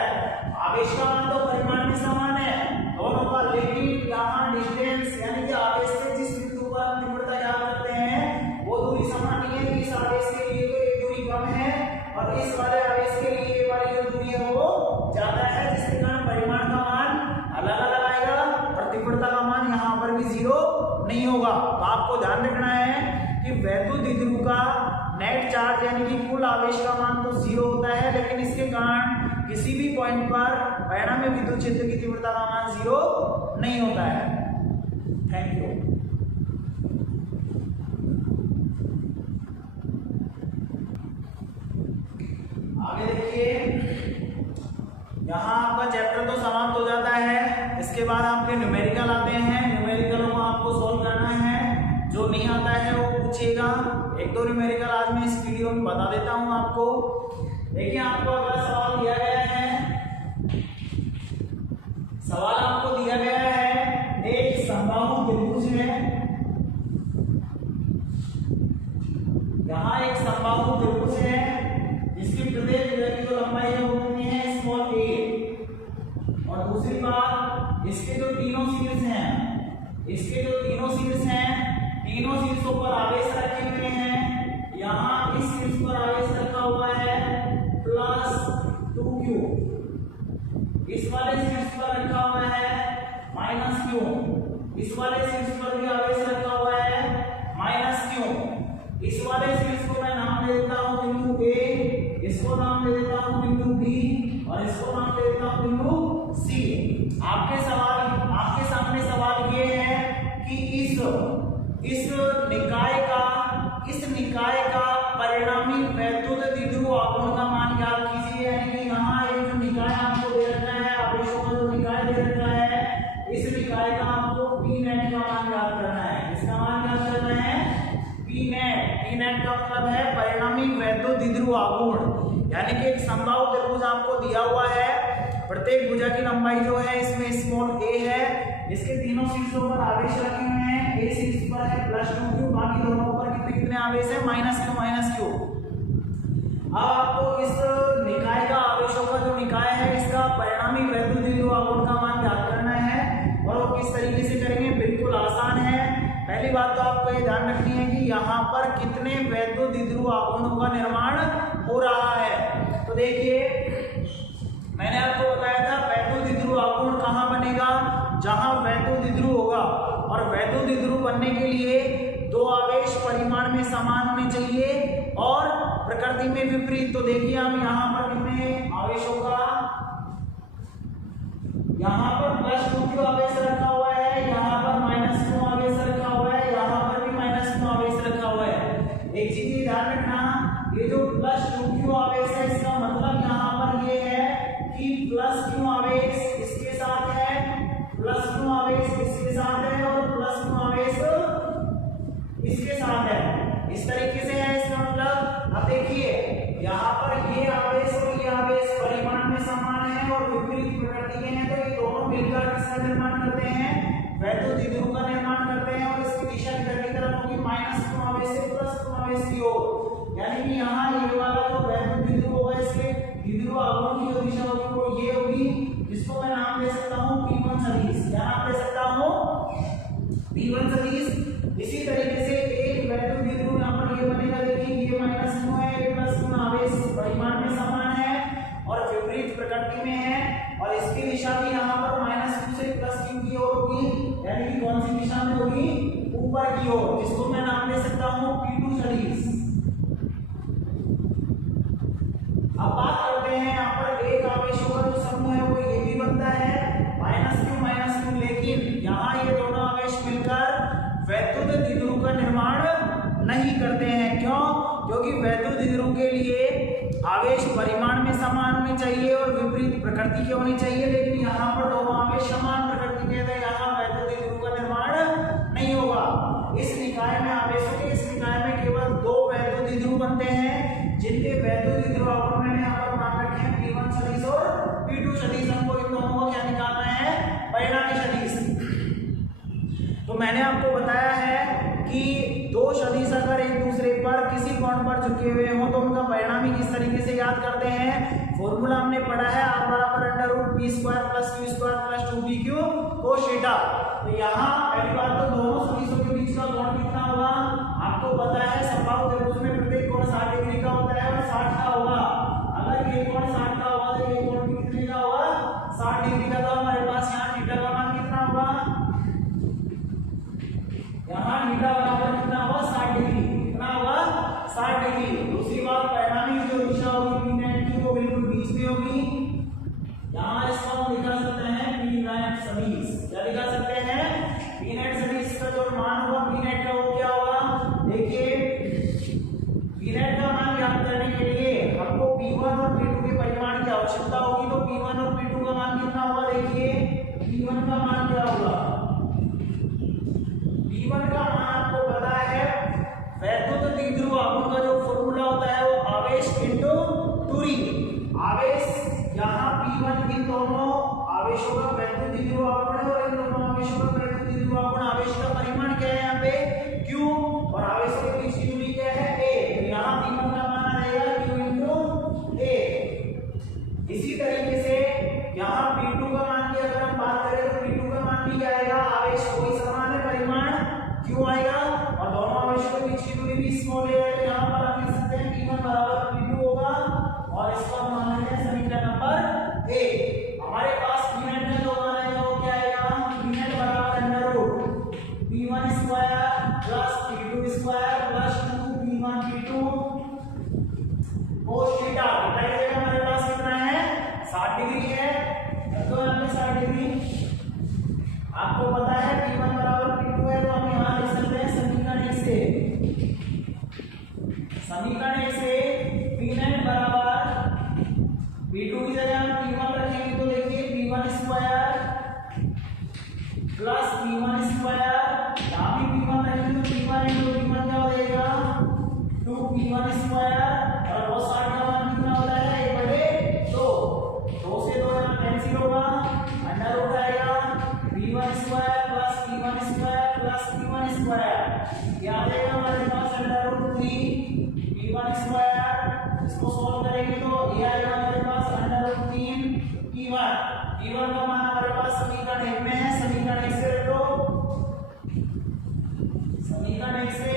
आवेश का मान तो परिमाण में समान है दोनों का, लेकिन यहाँ डिस्टेंस यानी कि आवेश से जिस बिंदु पर हम तीव्रता ज्ञात करते हैं वो दूरी समान नहीं है। इस आवेश के लिए तो एक दूरी कम है और इस वाले आवेश के लिए ये वाली जो दूरी है वो ज्यादा है, जिसके कारण परिमाण का मान अलग अलग आएगा और तीव्रता का मान यहाँ पर भी 0 नहीं होगा। तो आपको ध्यान रखना है कि वैद्युत नेट चार्ज यानी कि कुल आवेश का मान तो 0 होता है, लेकिन इसके कारण किसी भी पॉइंट पर परिणामी विद्युत क्षेत्र की तीव्रता का मान 0 नहीं होता है। Thank you. आगे देखिए, यहाँ आपका चैप्टर तो समाप्त हो जाता है। इसके बाद आपके न्यूमेरिकल आते हैं। न्यूमेरिकलों को आपको सॉल्व करना है, जो नहीं आता है वो पूछेगा। एक दो न्यूमेरिकल आज मैं इस वीडियो में बता देता हूँ आपको। देखिए, आपको अगला सवाल दिया गया है। सवाल आपको दिया गया है, एक समबाहु त्रिभुज है। यहाँ एक समबाहु त्रिभुज है जिसकी प्रत्येक भुजा की जो लंबाई है वो कितनी है, स्मॉल a। और दूसरी बात, इसके जो तीनों शीर्ष हैं, इसके जो तीनों शीर्ष हैं, तीनों शीर्षों पर आवेश रखे हुए हैं। यहाँ इस शीर्ष पर आवेश रखा हुआ है +2q, इस वाले शीर्ष पर रखा हुआ है -q, इस वाले शीर्ष पर भी आवेश रखा हुआ है -q। इस वाले शीर्ष को मैं नाम दे देता हूँ बिंदु A, इसको नाम दे देता हूँ बिंदु B, और इसको नाम दे देता हूँ बिंदु C। आपके सामने सवाल ये है कि इस निकाय का परिणामी वैद्युत द्विध्रुव आघूर्ण का मान ज्ञात कीजिए। यानी कि यहाँ ये जो निकाय आपको दे रखा है, आवेशों का जो निकाय दे रखा है, इस निकाय का आपको P नेट का मान ज्ञात करना है। इसका मान ज्ञात करना है P नेट का मतलब है परिणामी वैद्युत द्विध्रुव आघूर्ण। यानी कि एक समबाहु त्रिभुज आपको दिया हुआ है, प्रत्येक भुजा की लंबाई जो है इसमें स्मॉल a है, इसके तीनों शीर्षों पर आवेश रखे हुए हैं। a शीर्ष पर है +2q, बाकी दोनों पर कितने आवेश है, -q। अब आपको इस निकाय का, आवेशों का जो निकाय है, इसका परिणामी वैद्युत द्विध्रुव आघूर्ण का मान ज्ञात करना है। और वो किस तरीके से करेंगे, बिल्कुल आसान है। पहली बात तो आपको ये ध्यान रखनी है कि यहाँ पर कितने वैद्युत द्विध्रुव आघूर्णों का निर्माण हो रहा है। तो देखिए, मैंने आपको बताया था वैद्युत द्विध्रुव आघूर्ण कहाँ बनेगा, जहां वैद्युत द्विध्रुव होगा। और वैद्युत द्विध्रुव बनने के लिए दो आवेश परिमाण में समान होने चाहिए और प्रकृति में विपरीत। तो देखिए, हम यहाँ पर कितने आवेशों का, यहाँ पर +2q आवेश रखा हुआ है, यहाँ पर -q आवेश रखा हुआ है, यहाँ पर भी -q आवेश रखा हुआ है। एक चीज ध्यान रखना, ये जो +2q आवेश है, इसका मतलब यहाँ पर ये है कि +q आवेश इसके साथ है, +q आवेश इसके साथ है, और +q आवेश इसके साथ है। इस तरीके से है इसका मतलब। अब देखिए, यहाँ पर ये आवेश और ये आवेश परिमाण में समान है और विपरीत प्रकृति के हैं, तो ये दोनों मिलकर किसका निर्माण करते हैं, वैद्युत द्विध्रुव का निर्माण करते हैं। और इसकी दिशा किधर की तरफ होगी, -q आवेश से +q आवेश की ओर। यानी कि यहाँ ये वाला जो वैद्युत द्विध्रुव होगा, इसके द्विध्रुव आघूर्ण की जो दिशा होगी वो ये होगी, जिसको मैं नाम दे सकता हूँ P1 सदिश। क्या नाम दे सकता हूँ, P1 सदिश। इसी तरीके से एक वैद्युत द्विध्रुव यहाँ पर ये बनेगा। देखिए, ये -q है, ये +q आवेश परिमाण में समान है और विपरीत प्रकृति में है, और इसकी दिशा भी यहाँ पर -q से +q की ओर होगी। यानी कि कौन सी दिशा में होगी, ऊपर की ओर, जिसको मैं नाम दे सकता हूँ P2 सदिश। अब बात करते हैं, यहाँ पर एक आवेशों का जो समूह है वो ये भी बनता है -q, लेकिन यहाँ ये दोनों आवेश मिलकर वैद्युत द्विध्रुव का निर्माण नहीं करते हैं। क्यों, क्योंकि वैद्युत द्विध्रुव के लिए आवेश परिमाण में समान होने चाहिए और विपरीत प्रकृति के होनी चाहिए, लेकिन यहाँ पर दोनों आवेश समान प्रकृति के हैं, यहाँ वैद्युत द्विध्रुव का निर्माण नहीं होगा। इस निकाय में आवेशों के इस निकाय में केवल दो वैद्युत द्विध्रुव बनते हैं, जिनके वैद्युत द्विध्रुव आघूर्ण मैंने यहाँ पर नाम रखे हैं P1 सदिश और P2 सदिश। हमको इन दोनों को क्या निकालना है, परिणामी सदिश। तो मैंने आपको बताया है कि दो सदिश अगर एक दूसरे पर किसी कोण पर झुके हुए हों तो उनका परिणामी किस तरीके से याद करते हैं। फॉर्मूला हमने पढ़ा है, R = √p² + q² + 2pq cos θ। तो यहाँ पहली बात तो दोनों सदिशों के बीच का कोण कितना होगा, आपको पता है समबाहु त्रिभुज में प्रत्येक कोण 60 डिग्री का होता है और 60 का होगा। अगर ये कोण 60 का होगा तो ये कोण भी कितने का होगा, 60 डिग्री का। तो हमारे पास यहाँ थीटा का मान कितना होगा, यहाँ थीटा बराबर कितना होगा, 60 डिग्री। कितना होगा, 60 डिग्री। दूसरी बात, परिणामी जो दिशा होगी पी नेट की वो बिल्कुल बीच में होगी। यहाँ इसको हम दिखा सकते हैं पी नेट समीस। क्या दिखा सकते हैं? पी नेट समीस का जो मान होगा पी नेट का वो क्या होगा? देखिए पी नेट का मान ज्ञात करने के लिए हमको P1 और P2 के परिमाण की आवश्यकता होगी। तो P1 और P2 का मान कितना होगा? देखिए P1 का मान क्या होगा? P1 का मान आपको पता है, वैद्युत द्विध्रुव आघूर्ण का जो फॉर्मूला होता है वो आवेश इनटू दूरी। आवेश यहाँ P1 इन दोनों आवेशों का वैद्युत द्विध्रुव आघूर्ण है और इन दोनों आवेशों का वैद्युत द्विध्रुव आघूर्ण। आवेश का परिमाण क्या है यहाँ पे? Q, और आवेशों के बीच की दूरी क्या है? A। तो यहाँ P1 का मान आ जाएगा Q इनटू A। इसी तरीके से यहाँ P2 का मान की अगर हम बात करें तो P2 का मान भी क्या आएगा? आवेश कोई समान है, परिमाण Q आएगा और दोनों आवेशों के बीच की दूरी भी स्मॉल है। तो यहाँ पर हम लिख सकते हैं P1 बराबर P2 होगा और इसको हम मान लेते हैं समीकरण नंबर 1। हमारे पास P नेट में जो मान आएगा वो क्या आएगा? P नेट बराबर under root P1 square plus P2 square plus 2P1 P2 cos theta. Theta की जगह हमारे पास कितना है? 60 डिग्री है। तो यहाँ पे 60 डिग्री आपको पता है P1 बराबर P2 है, तो हम यहाँ लिख सकते हैं समीकरण 1 से। समीकरण 1 से P नेट बराबर P2 की जगह हम P1 रखेंगे तो देखिए P1 square plus P1 square, यहाँ भी P1 रखेंगे तो P1 इंटू P1 क्या हो जाएगा? 2P1 स्क्वायर और वो 60 का मान कितना होता है? 1/2। 2 से 2 यहाँ कैंसिल होगा, अंडर रूट आएगा P1 square plus P1 square plus P1 square. क्या आ जाएगा हमारे पास? Under root 3 P1 square. इसको सॉल्व करेंगे तो ये आएगा हमारे पास अंडर रूट 3 P1। P1 का मान हमारे पास समीकरण 1 में है। समीकरण 1 से रख लो। समीकरण 1 से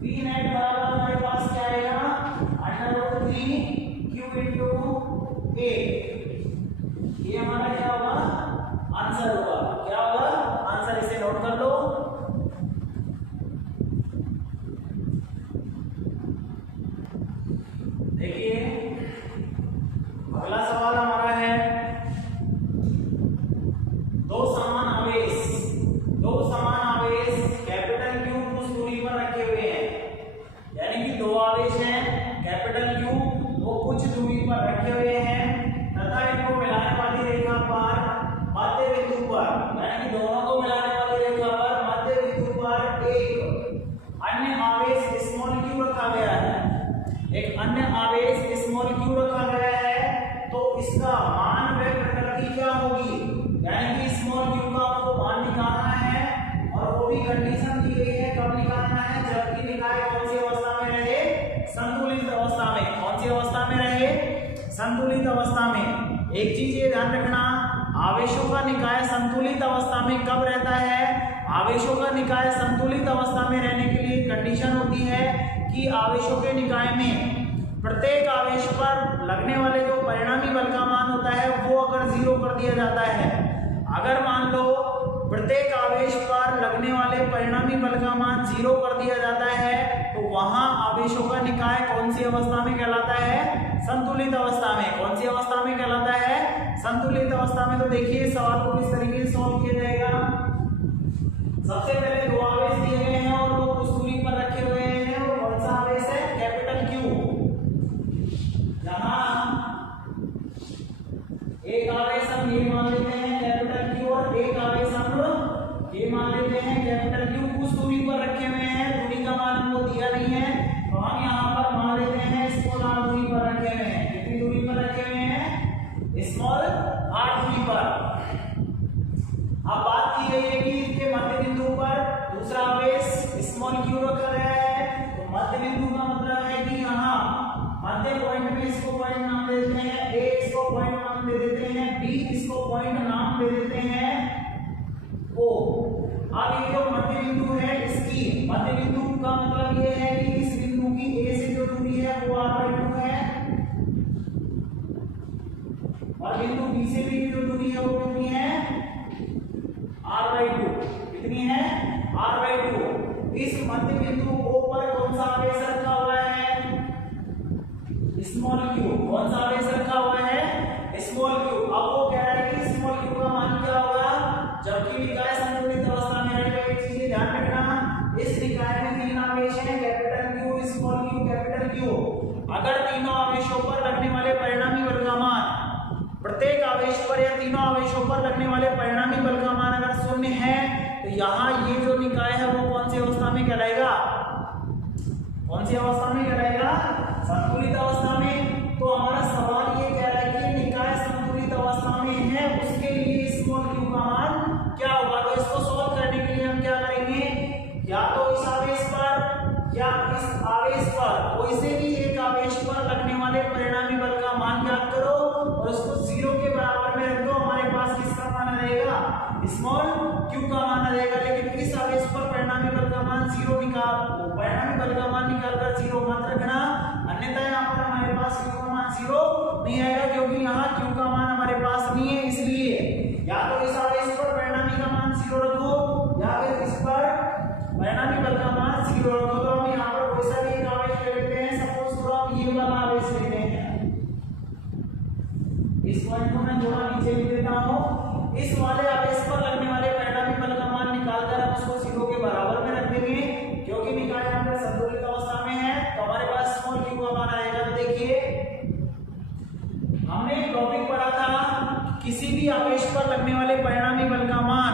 P नेट बराबर हमारे पास क्या आएगा? Under root 3Q into A। ये हमारा क्या होगा? आंसर होगा। क्या होगा? आंसर। इसे नोट कर लो। देखिए अगला सवाल हमारा है, दो समान आवेश कैपिटल Q उस दूरी पर रखे हुए हैं। यानी कि दो आवेश हैं कैपिटल Q, वो कुछ दूरी पर रखे हुए हैं तथा इनको मिलाने वाली रेखा पर मध्य बिंदु पर, यानी कि दोनों को मिलाने वाली रेखा पर मध्य बिंदु पर एक अन्य आवेश स्मॉल q रखा गया है। एक अन्य आवेश स्मॉल q रखा गया है, तो इसका मान व प्रकृति क्या होगी? यानी कि स्मॉल q का आपको मान निकालना है और वो भी कंडीशन दी गई है। कब निकालना है? जबकि निकाय कौन सी अवस्था में रहे? संतुलित अवस्था में। कौन सी अवस्था में रहे? संतुलित अवस्था में। एक चीज ये ध्यान रखना, आवेशों का निकाय संतुलित अवस्था में कब रहता है? आवेशों का निकाय संतुलित अवस्था में रहने के लिए कंडीशन होती है कि आवेशों के निकाय में प्रत्येक आवेश पर लगने वाले जो परिणामी बल का मान होता है वो अगर 0 कर दिया जाता है। अगर मान लो प्रत्येक आवेश पर लगने वाले परिणामी बल का मान 0 कर दिया जाता है, तो वहां आवेशों का निकाय कौन सी अवस्था में कहलाता है? संतुलित अवस्था में। कौन सी अवस्था में कहलाता है? संतुलित अवस्था में। तो देखिए सवाल को किस तरीके से सॉल्व किया जाएगा। सबसे पहले दो आवेश दिए गए हैं और वो कुछ दूरी पर रखे हुए हैं, और कौन सा आवेश है? Capital Q। यहाँ एक आवेश हम ये मान लेते हैं कैपिटल Q और एक आवेश हम ये मान लेते हैं कैपिटल Q। कुछ दूरी पर रखे हुए हैं, दूरी का मान हमको दिया नहीं है, तो हम यहाँ पर मान लेते हैं इसको r दूरी पर रखे हुए हैं। कितनी दूरी पर रखे हुए हैं? स्मॉल r दूरी पर। अब बात की गई है कि इसके मध्य बिंदु पर दूसरा आवेश स्मॉल q रखा गया है, तो मध्य बिंदु का मतलब है कि यहाँ मध्य पॉइंट में इसको पॉइंट नाम दे देते हैं, a इसको पॉइंट नाम दे देते हैं, b इसको पॉइंट नाम दे देते हैं, o। अब ये जो मध्य बिंदु है, इसकी मध्य बिंदु का मतलब ये है कि इस बिंदु की a से जो दूरी है वो r/2 है, और बिंदु b से भी जो दूरी है वो कितनी है? r/2। कितनी है? r/2। इस मध्य बिंदु O पर कौन सा स्मॉल क्यू। कौन सा आवेश रखा हुआ है? Small Q. अब वो कह रहा है कि स्मॉल क्यू का मान क्या होगा? जबकि निकाय संतुलित अवस्था में रहेगा। एक चीज ध्यान रखना, इस निकाय में तीन आवेश हैं, capital Q, small Q, capital Q. अगर तीनों आवेशों पर लगने वाले परिणामी बल का मान, प्रत्येक आवेश पर या तीनों आवेशों पर लगने वाले परिणामी बल का मान अगर शून्य है, तो यहाँ ये जो निकाय है वो कौन सी अवस्था में कहलाएगा? कौन सी अवस्था में कहलाएगा? संतुलित अवस्था में। तो हमारा सवाल ये कह रहा है कि निकाय संतुलित अवस्था में है, उसके लिए स्मॉल क्यू का मान क्या होगा? तो इसको सॉल्व करने के लिए हम क्या करेंगे? या तो इस आवेश पर या इस आवेश पर, कोई से भी एक आवेश पर लगने वाले परिणामी बल का मान ज्ञात करो और उसको 0 के बराबर में रख दो। हमारे पास किसका मान आ जाएगा? स्मॉल क्यू का मान आ जाएगा। लेकिन इस आवेश पर परिणामी बल का मान 0 परिणामी बल का मान निकालकर 0 मत रखना, अन्यथा यहाँ पर हमारे पास क्यू का मान 0 नहीं आएगा, क्योंकि यहाँ क्यू का मान हमारे पास नहीं है। इसलिए या तो इस आवेश पर परिणामी का मान 0 रखो या फिर इस पर परिणामी बल का मान 0 रखो। तो हम यहाँ पर कोई सा भी एक आवेश ले लेते हैं। सपोज करो हम ये वाला आवेश लेते हैं, इस पॉइंट को मैं थोड़ा नीचे लिख देता हूँ। इस वाले आवेश पर लगने वाले परिणामी बल का मान निकालकर हम उसको 0 के बराबर में रख देंगे, क्योंकि निकाय यहाँ पे संतुलित अवस्था में है। तो हमारे पास स्मॉल क्यू का मान आएगा। तो देखिए, हमने एक टॉपिक पढ़ा था, किसी भी आवेश पर लगने वाले परिणामी बल का मान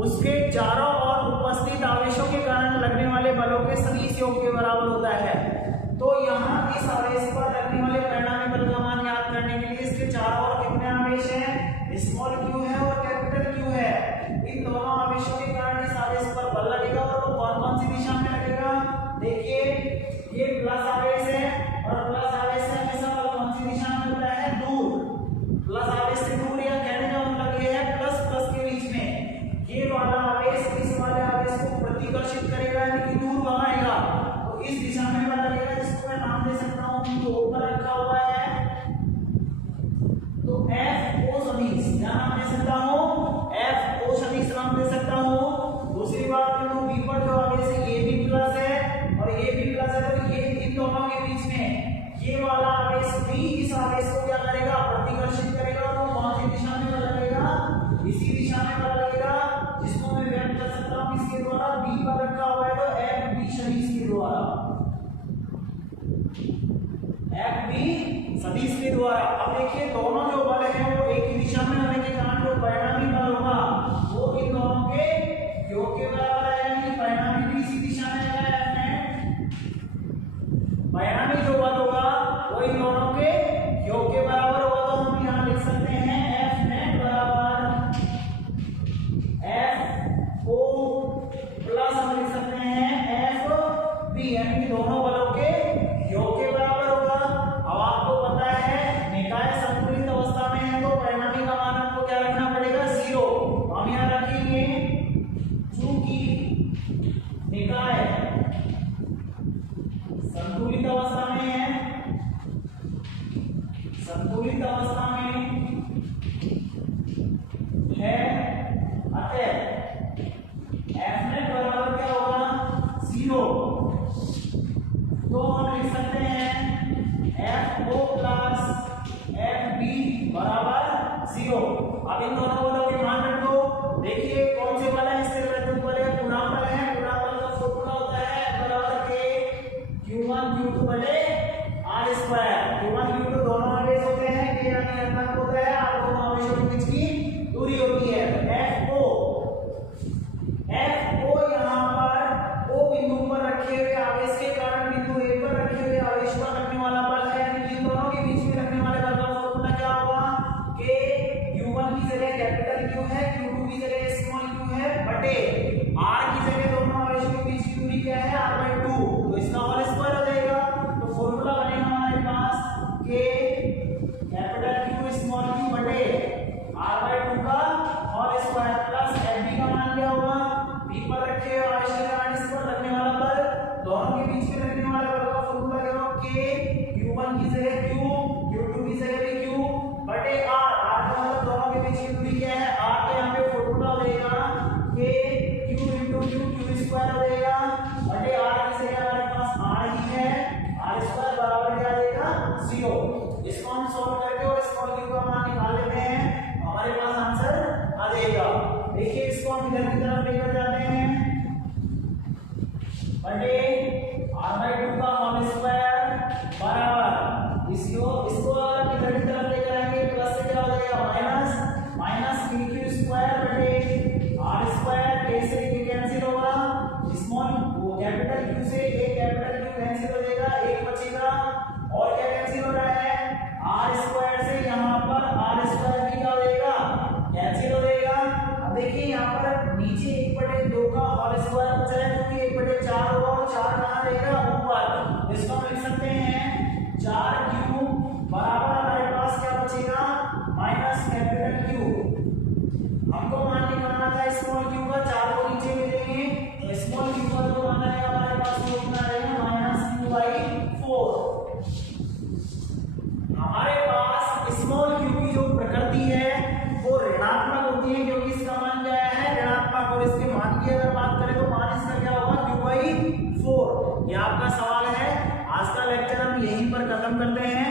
उसके चारों ओर उपस्थित आवेशों के कारण लगने वाले बलों के सदिश योग के बराबर होता है। तो यहाँ इस आवेश पर लगने वाले परिणामी बल का मान याद करने के लिए इसके चारों ओर कितने आवेश हैं? स्मॉल क्यू है और कैपिटल क्यू है। इन दोनों आवेशों के कारण इस आवेश पर बल लगेगा और वो कौन कौन सी दिशा में लगेगा? देखिए, ये प्लस आवेश है और प्लस आवेश से हमेशा बल कौन सी दिशा में होता है? दूर। प्लस आवेश से दूर, या कहने का मतलब ये है प्लस प्लस के बीच में ये वाला आवेश इस वाले आवेश को प्रतिकर्षित करेगा, यानी कि दूर भगाएगा। तो इस दिशा में बल लगेगा, जिसको मैं नाम दे सकता हूँ, जो ऊपर रखा हुआ है, तो एफ ओ सदिश, क्या नाम दे सकता हूँ? एफ ओ सदिश नाम दे सकता हूँ। दूसरी बात, बिंदु बी पर जो आवेश है ये भी प्लस है और ये भी प्लस है, तो ये इन दोनों के बीच में ये वाला आवेश भी इस आवेश को क्या करेगा? प्रतिकर्षित करेगा। तो कौन सी दिशा में बल लगेगा? इसी दिशा में बल लगेगा, जिसको मैं व्यक्त कर सकता हूँ किसके द्वारा? बी पर रखा हुआ है, तो एफ बी सदिश के द्वारा, एफ बी सदिश के द्वारा। अब देखिए, दोनों जो बल है वो एक ही दिशा में होने के कारण जो परिणामी बल होगा वो इन दोनों के योग के बराबर है, यानी परिणामी भी इसी दिशा में है। परिणामी जो बल होगा वो इन दोनों के योग के बराबर होगा। तो हम यहाँ लिख सकते हैं एफ नेट बराबर एफ ओ प्लस हम लिख सकते हैं एफ बी, यानी कि दोनों बलों के योग के बराबर होगा। अब आपको पता है निकाय संतुलित अवस्था में है, तो परिणामी का मान आपको क्या रखना पड़ेगा? 0। हम यहाँ रखेंगे, चूंकि निकाय संतुलित अवस्था में है, संतुलित अवस्था में है, अतः एफ नेट बराबर क्या होगा? 0। तो हम लिख सकते हैं F O plus F B बराबर 0। अब इन दोनों बलों के मान रख दो। देखिए, कौन से बल है? स्थिर वैद्युत बल है, पूर्णांक बल है। पूर्णांक बल का फॉर्मूला होता है बराबर के Q1 Q2 बटे R स्क्वायर। Q1 Q2 दोनों आवेश होते हैं, के यानी अंतराल होता है, और दोनों आवेशों के बीच की दूरी होती है। एफ ओ यहाँ पर ओ बिंदु पर रखे हुए आवेश के कारण बिंदु ए पर रखे हुए आवेश पर लगने वाला बल है, यानी इन दोनों के बीच में लगने वाले बल का फॉर्मूला क्या होगा? कि Q1 की जगह कैपिटल Q है, Q2 की जगह स्मॉल q है, बटे R की जगह दोनों आवेशों के बीच की दूरी क्या है? R/2। तो इसका होल स्क्वायर हो जाएगा। तो फॉर्मूला बनेगा हमारे पास कि कैपिटल Q स्मॉल q बटे R/2 का whole square plus F B का मान क्या होगा? बी पर रखे हुए आवेश के कारण इस पर लगने वाला बल, दोनों के बीच में लगने वाले बल का फॉर्मूला क्या होगा? कि Q1 की जगह Q, Q2 की जगह भी Q बटे R। R का मतलब दोनों के बीच की दूरी क्या है? R के यहाँ पे फॉर्मूला हो जाएगा कि Q into Q स्क्वायर हो जाएगा बटे R की जगह हमारे पास R ही है, R स्क्वायर बराबर क्या आ जाएगा? 0। इसको हम इधर की तरफ लेकर जाते हैं बटे r/2 का होल स्क्वायर बराबर इसको अगर इधर की तरफ लेकर आएंगे प्लस से क्या हो जाएगा माइनस q स्क्वायर बटे r स्क्वायर, k से k कैंसिल होगा, स्मॉल कैपिटल Q से कैपिटल Q कैंसिल हो जाएगा, एक बचेगा और क्या कैंसिल हो रहा है r स्क्वायर से यहाँ पर r स्क्वायर भी क्या हो जाएगा कैंसिल हो जाएगा। अब देखिए यहाँ पर नीचे 1/2 का होल स्क्वायर बचा है क्योंकि 1/4 होगा और 4 कहाँ रहेगा ऊपर, इसको हम लिख सकते हैं 4q बराबर हमारे पास क्या बचेगा माइनस कैपिटल Q। हमको मान निकालना था स्मॉल q का, 4 को नीचे में देंगे तो स्मॉल q का जो मान आएगा हमारे पास वो कितना रहेगा -q/4। हमारे पास स्मॉल q की जो प्रकृति है वो ऋणात्मक होती है क्योंकि इसका मान क्या है ऋणात्मक, और इसके मान की अगर बात करें तो मान इसका क्या होगा q/4। ये आपका सवाल है। आज का लेक्चर हम यहीं पर खत्म करते हैं।